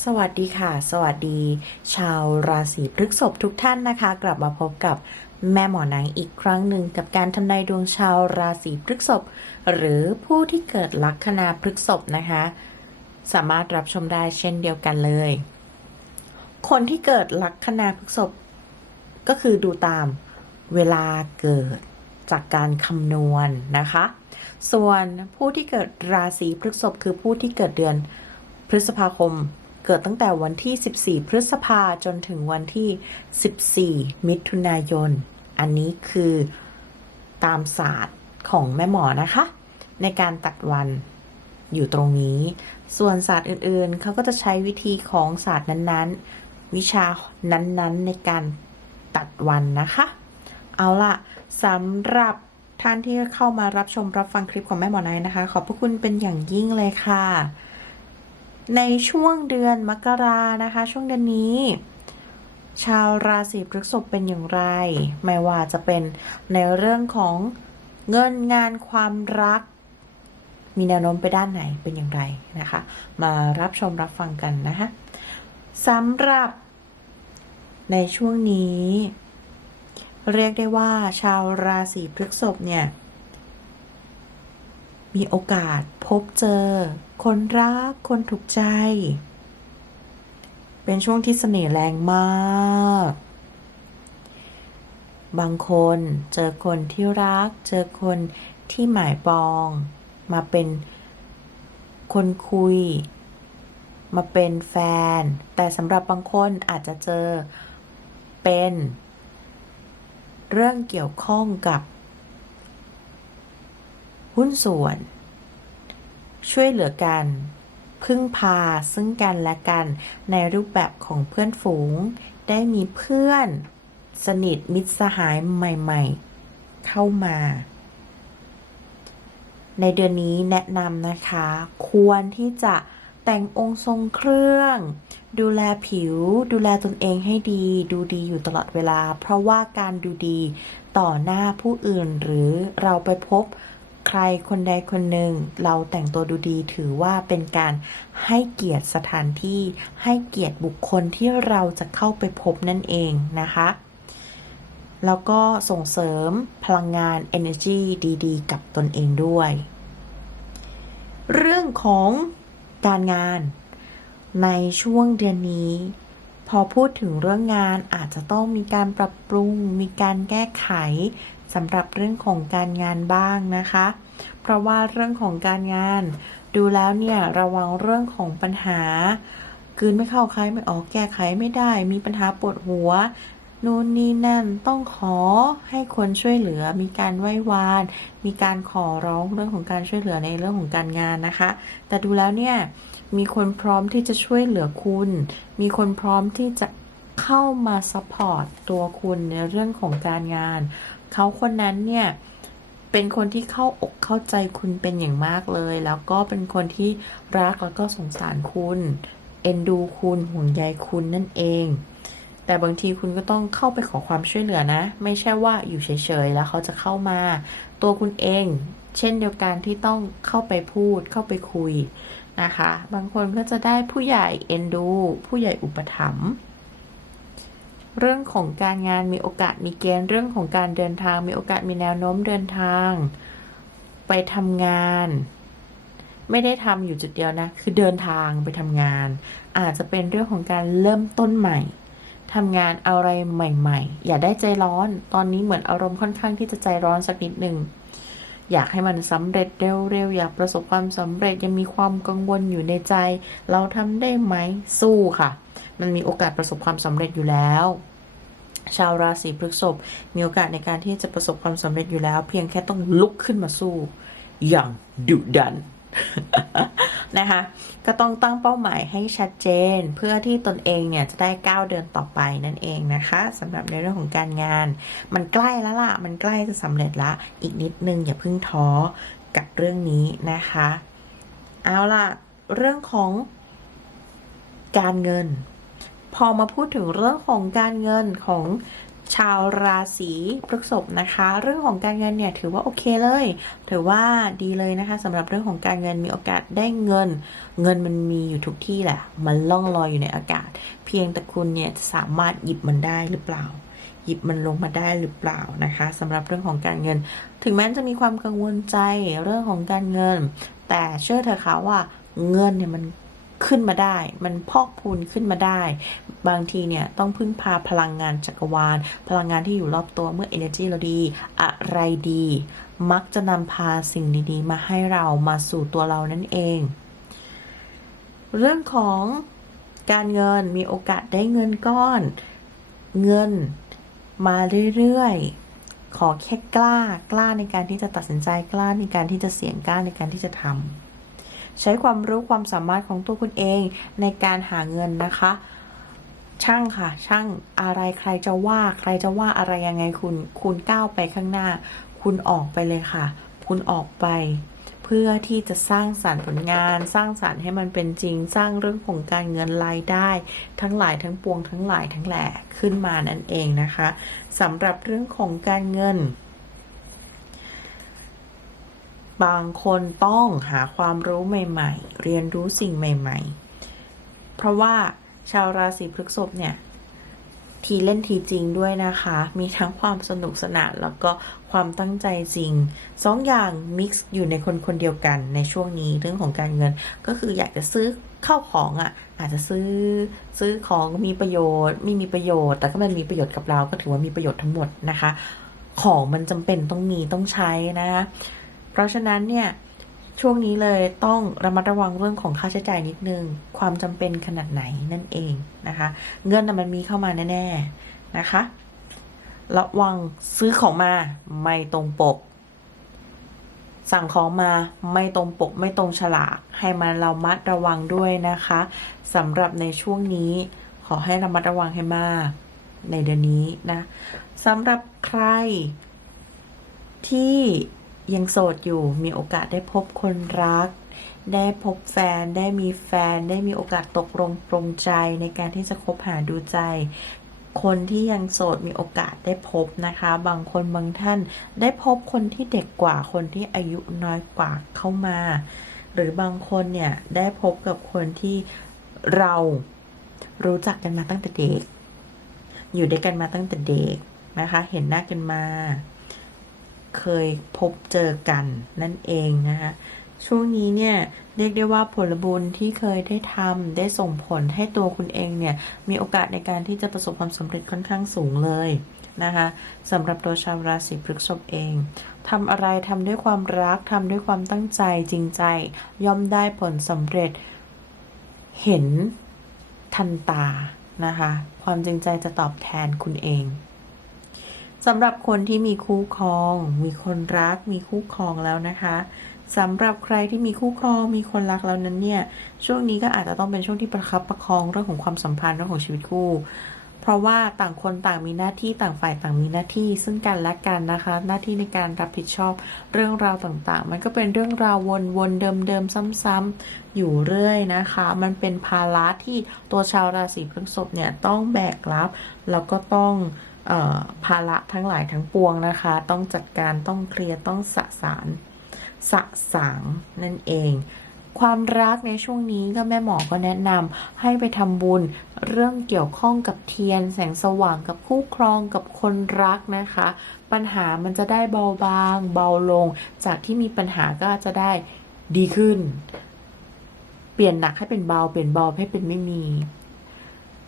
สวัสดีค่ะ สวัสดี ชาวราศีพฤษภทุกท่านนะคะ กลับมาพบกับแม่หมอนางอีกครั้งหนึ่งกับการทำนายดวงชาวราศีพฤษภหรือผู้ที่เกิดลัคนาพฤษภนะคะ สามารถรับชมได้เช่นเดียวกันเลย คนที่เกิดลัคนาพฤษภก็คือดูตามเวลาเกิดจากการคำนวณนะคะ ส่วนผู้ที่เกิดราศีพฤษภคือผู้ที่เกิดเดือนพฤษภาคม เกิดตั้งแต่วันที่ 14 พฤษภาจนถึงวันที่ 14 มิถุนายน อันนี้คือตามศาสตร์ของแม่หมอนะคะ ในการตัดวันอยู่ตรงนี้ ส่วนศาสตร์อื่นๆ เขาก็จะใช้วิธีของศาสตร์นั้นๆ วิชานั้นๆในการตัดวันนะคะ เอาล่ะสำหรับท่านที่เข้ามารับชมรับฟังคลิปของแม่หมอนายนะคะ ขอบพระคุณเป็นอย่างยิ่งเลยค่ะ ในช่วงเดือนมกรานะคะ ช่วงเดือนนี้ ชาวราศีพฤษภเป็นอย่างไร ไม่ว่าจะเป็นในเรื่องของเงินงานความรัก มีแนวโน้มไปด้านไหนเป็นอย่างไรนะคะ มารับชมรับฟังกันนะคะสำหรับในช่วงนี้ เรียกได้ว่าชาวราศีพฤษภเนี่ย มีโอกาสพบเจอ คนรัก คนถูกใจ เป็นช่วงที่เสน่ห์แรงมาก บางคนเจอคนที่รัก เจอคนที่หมายปอง มาเป็นคนคุย มาเป็นแฟน แต่สำหรับบางคนอาจจะเจอเป็น เรื่องเกี่ยวข้องกับ หุ้นส่วน ช่วยเหลือกัน พึ่งพาซึ่งกันและกันในรูปแบบของเพื่อนฝูง ได้มีเพื่อนสนิทมิตรสหายใหม่ ๆ เข้ามา ในเดือนนี้แนะนำนะคะ ควรที่จะแต่งองค์ทรงเครื่อง ดูแลผิว ดูแลตนเองให้ดี ดูดีอยู่ตลอดเวลา เพราะว่าการดูดีต่อหน้าผู้อื่นหรือเราไปพบ รคนใดคนหนึ่ง เราแต่งตัวดูดีถือว่าเป็นการให้เกียรติสถานที่ ให้เกียรติบุคคลที่เราจะเข้าไปพบนั่นเองนะคะ แล้วก็ส่งเสริมพลังงาน energy ดีๆ กับตนเองด้วย เรื่องของการงานในช่วงเดือนนี้ พอพูดถึงเรื่องงานอาจจะต้องมีการปรับปรุง มีการแก้ไข สำหรับเรื่องของการงานบ้างนะคะ เพราะว่าเรื่องของการงาน ดูแล้วเนี่ยระวังเรื่องของปัญหาคืนไม่เข้าใครไม่ออกแก้ไขไม่ได้ มีปัญหาปวดหัวนู่นนี่นั่นต้องขอให้คนช่วยเหลือมีการไหว้วาน มีการขอร้องเรื่องของการช่วยเหลือในเรื่องของการงานนะคะ แต่ดูแล้วเนี่ยมีคนพร้อมที่จะช่วยเหลือคุณ มีคนพร้อมที่จะเข้ามาซัพพอร์ตตัวคุณในเรื่องของการงาน เขาคนนั้นเนี่ยเป็นคนที่เข้าอกเข้าใจคุณเป็นอย่างมากเลย แล้วก็เป็นคนที่รักแล้วก็สงสารคุณ เอ็นดูคุณห่วงใยคุณนั่นเอง แต่บางทีคุณก็ต้องเข้าไปขอความช่วยเหลือนะ ไม่ใช่ว่าอยู่เฉยๆแล้วเขาจะเข้ามา ตัวคุณเอง เช่นเดียวกันที่ต้องเข้าไปพูดเข้าไปคุยนะคะ บางคนก็จะได้ผู้ใหญ่เอ็นดู ผู้ใหญ่อุปถัมภ์ เรื่องของการงานมีโอกาสมีเกณฑ์เรื่องของการเดินทาง มีโอกาสมีแนวโน้มเดินทาง ไปทำงาน ไม่ได้ทำอยู่จุดเดียวนะ คือเดินทางไปทำงาน อาจจะเป็นเรื่องของการเริ่มต้นใหม่ทำงานอะไรใหม่ๆ อย่าได้ใจร้อน ตอนนี้เหมือนอารมณ์ค่อนข้างที่จะใจร้อนสักนิดหนึ่งอยากให้มันสำเร็จเร็วๆ อยากประสบความสำเร็จยังมีความกังวลอยู่ในใจ เราทำได้ไหมสู้ค่ะ มันมีโอกาสประสบความสำเร็จอยู่แล้ว ชาวราศีพฤษภมีโอกาสในการที่จะประสบความสำเร็จอยู่แล้ว เพียงแค่ต้องลุกขึ้นมาสู้ อย่างดุดันนะคะก็ต้องตั้งเป้าหมายให้ชัดเจน เพื่อที่ตนเองเนี่ยจะได้ก้าวเดินต่อไปนั่นเองนะคะสำหรับในเรื่องของการงาน มันใกล้แล้วล่ะ มันใกล้จะสำเร็จละ อีกนิดนึงอย่าเพิ่งท้อกับเรื่องนี้นะคะ เอาล่ะ เรื่องของการเงิน พอมาพูดถึงเรื่องของการเงินของชาวราศีพฤษภนะคะ เรื่องของการเงินเนี่ยถือว่าโอเคเลย ถือว่าดีเลยนะคะสำหรับเรื่องของการเงินมีโอกาสได้เงิน เงินมันมีอยู่ทุกที่แหละ มันล่องลอยอยู่ในอากาศ เพียงแต่คุณเนี่ยสามารถหยิบมันได้หรือเปล่า หยิบมันลงมาได้หรือเปล่านะคะสำหรับเรื่องของการเงิน ถึงแม้จะมีความกังวลใจเรื่องของการเงิน แต่เชื่อเถอะค่ะว่าเงินเนี่ยมัน ขึ้นมาได้ มันพอกพูนขึ้นมาได้ บางทีเนี่ยต้องพึ่งพาพลังงานจักรวาล พลังงานที่อยู่รอบตัวเมื่อ energy เราดี อะไรดี มักจะนำพาสิ่งดีๆ มาให้เรามาสู่ตัวเรานั่นเอง เรื่องของการเงินมีโอกาสได้เงินก้อน เงินมาเรื่อยๆ ขอแค่กล้ากล้าในการที่จะตัดสินใจกล้าในการที่จะเสี่ยงกล้าในการที่จะทำ ใช้ความรู้ความสามารถของตัวคุณเองในการหาเงินนะคะ ช่างค่ะ ช่างอะไรใครจะว่าใครจะว่าอะไรยังไงคุณ คุณก้าวไปข้างหน้า คุณออกไปเลยค่ะ คุณออกไป เพื่อที่จะสร้างสรรค์ผลงาน สร้างสรรค์ให้มันเป็นจริง สร้างเรื่องของการเงินรายได้ ทั้งหลายทั้งปวงทั้งหลายทั้งแหล่ขึ้นมานั่นเองนะคะสำหรับเรื่องของการเงิน บางคนต้องหาความรู้ใหม่ ๆ เรียนรู้สิ่งใหม่ ๆ เพราะว่าชาวราศีพฤษภเนี่ย ทีเล่นทีจริงด้วยนะคะ มีทั้งความสนุกสนานแล้วก็ความตั้งใจจริงสองอย่างมิกซ์อยู่ในคนคนเดียวกันในช่วงนี้เรื่องของการเงินก็คืออยากจะซื้อเข้าของอะ่ะ อาจจะซื้อซื้อของมีประโยชน์ ไม่มีประโยชน์ แต่ก็มันมีประโยชน์กับเราก็ถือว่ามีประโยชน์ทั้งหมดนะคะ ของมันจำเป็นต้องมีต้องใช้นะคะ เพราะฉะนั้นเนี่ยช่วงนี้เลยต้องระมัดระวังเรื่องของค่าใช้จ่ายนิดนึง ความจำเป็นขนาดไหนนั่นเองนะคะ เงินมันมีเข้ามาแน่ๆนะคะ ระวังซื้อของมาไม่ตรงปก สั่งของมาไม่ตรงปกไม่ตรงฉลากให้มันเรามัดระวังด้วยนะคะสำหรับในช่วงนี้ขอให้ระมัดระวังให้มาก ในเดือนนี้นะสำหรับใครที่ ยังโสดอยู่มีโอกาสได้พบคนรัก ได้พบแฟนได้มีแฟนได้มีโอกาสตกลงปรงใจในการที่จะคบหาดูใจ คนที่ยังโสดมีโอกาสได้พบนะคะ บางคนบางท่านได้พบคนที่เด็กกว่าคนที่อายุน้อยกว่าเข้ามา หรือบางคนเนี่ยได้พบกับคนที่เรารู้จักกันมาตั้งแต่เด็ก อยู่ด้วยกันมาตั้งแต่เด็กนะคะ เห็นหน้ากันมา เคยพบเจอกันนั่นเองนะคะช่วงนี้เนี่ยเรียกได้ว่าผลบุญที่เคยได้ทำได้ส่งผลให้ตัวคุณเองเนี่ยมีโอกาสในการที่จะประสบความสำเร็จค่อนข้างสูงเลยนะคะสำหรับตัวชาวราศีพฤษภเองทำอะไรทำด้วยความรักทำด้วยความตั้งใจจริงใจ ย่อมได้ผลสำเร็จเห็นทันตานะคะความจริงใจจะตอบแทนคุณเอง สำหรับคนที่มีคู่ครอง มีคนรัก มีคู่ครองแล้วนะคะสำหรับใครที่มีคู่ครองมีคนรักแล้วนั้นเนี่ยช่วงนี้ก็อาจจะต้องเป็นช่วงที่ประคับประคองเรื่องของความสัมพันธ์เรื่องของชีวิตคู่ เพราะว่าต่างคนต่างมีหน้าที่ต่างฝ่ายต่างมีหน้าที่ ซึ่งกันและกันนะคะ หน้าที่ในการรับผิดชอบเรื่องราวต่างๆ มันก็เป็นเรื่องราววนๆเดิมๆซ้ำๆอยู่เรื่อยนะคะ มันเป็นภาระที่ตัวชาวราศีพฤษภเนี่ยต้องแบกรับแล้วก็ต้อง ภาระทั้งหลายทั้งปวงนะคะ ต้องจัดการต้องเคลียร์ต้องสะสารสะสางนั่นเอง ความรักในช่วงนี้ก็แม่หมอก็แนะนำให้ไปทำบุญเรื่องเกี่ยวข้องกับเทียน แสงสว่างกับคู่ครองกับคนรักนะคะ ปัญหามันจะได้เบาบาง เบาลง จากที่มีปัญหาก็จะได้ดีขึ้น เปลี่ยนหนักให้เป็นเบา เปลี่ยนเบาให้เป็นไม่มี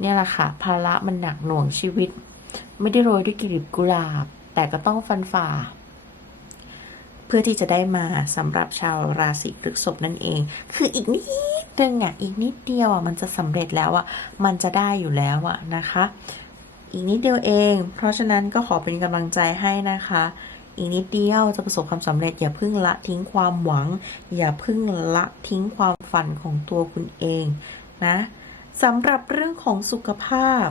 เนี่ยแหละค่ะภาระมันหนักหน่วงชีวิต ไม่ได้โรยด้วยกลีบกุหลาบ แต่ก็ต้องฟันฝ่า เพื่อที่จะได้มาสำหรับชาวราศีพฤษภนั่นเอง คืออีกนิดนึงอะอีกนิดเดียวอะมันจะสำเร็จแล้วอะมันจะได้อยู่แล้วอะนะคะ อีกนิดเดียวเอง เพราะฉะนั้นก็ขอเป็นกำลังใจให้นะคะอีกนิดเดียวจะประสบความสำเร็จอย่าเพิ่งละทิ้งความหวัง อย่าเพิ่งละทิ้งความฝันของตัวคุณเองนะสำหรับเรื่องของสุขภาพ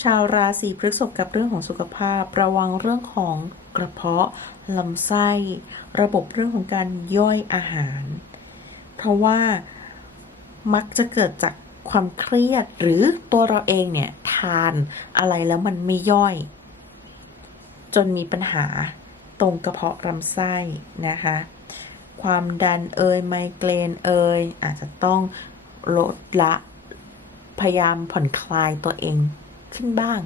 ชาวราศีพฤษภกับเรื่องของสุขภาพ ระวังเรื่องของกระเพาะลำไส้ ระบบเรื่องของการย่อยอาหาร เพราะว่ามักจะเกิดจากความเครียดหรือตัวเราเองเนี่ย ทานอะไรแล้วมันไม่ย่อย จนมีปัญหาตรงกระเพาะลำไส้นะคะ ความดันเอยไมเกรนเอยอาจจะต้องลดละพยายามผ่อนคลายตัวเอง ขึ้นบ้าง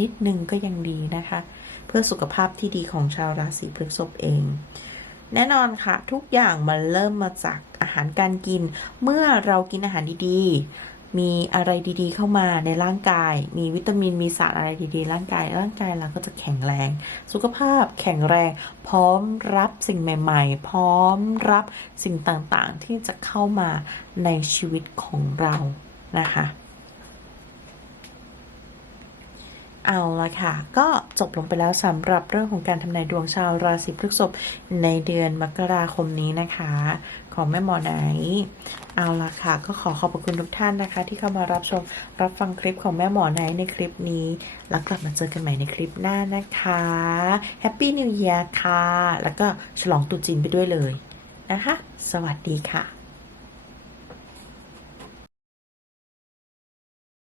นิดนึงก็ยังดีนะคะ เพื่อสุขภาพที่ดีของชาวราศีพฤษภเอง แน่นอนค่ะ ทุกอย่างมันเริ่มมาจากอาหารการกิน เมื่อเรากินอาหารดีๆ มีอะไรดีๆ เข้ามาในร่างกาย มีวิตามินมีสารอะไรดีๆ ร่างกาย ร่างกายเราก็จะแข็งแรง สุขภาพแข็งแรง พร้อมรับสิ่งใหม่ ๆ พร้อมรับสิ่งต่างๆ ที่จะเข้ามาในชีวิตของเรานะคะ เอาละค่ะ ก็จบลงไปแล้วสำหรับเรื่องของการทำนายดวงชาวราศีพฤษภในเดือนมกราคมนี้นะคะ ของแม่หมอไหน เอาละค่ะ ก็ขอขอบคุณทุกท่านนะคะ ที่เข้ามารับชมรับฟังคลิปของแม่หมอไหนในคลิปนี้ แล้วกลับมาเจอกันใหม่ในคลิปหน้านะคะแฮปปี้นิว e ย r ค่ะ แล้วก็ฉลองตรุษจีนไปด้วยเลยนะคะ สวัสดีค่ะ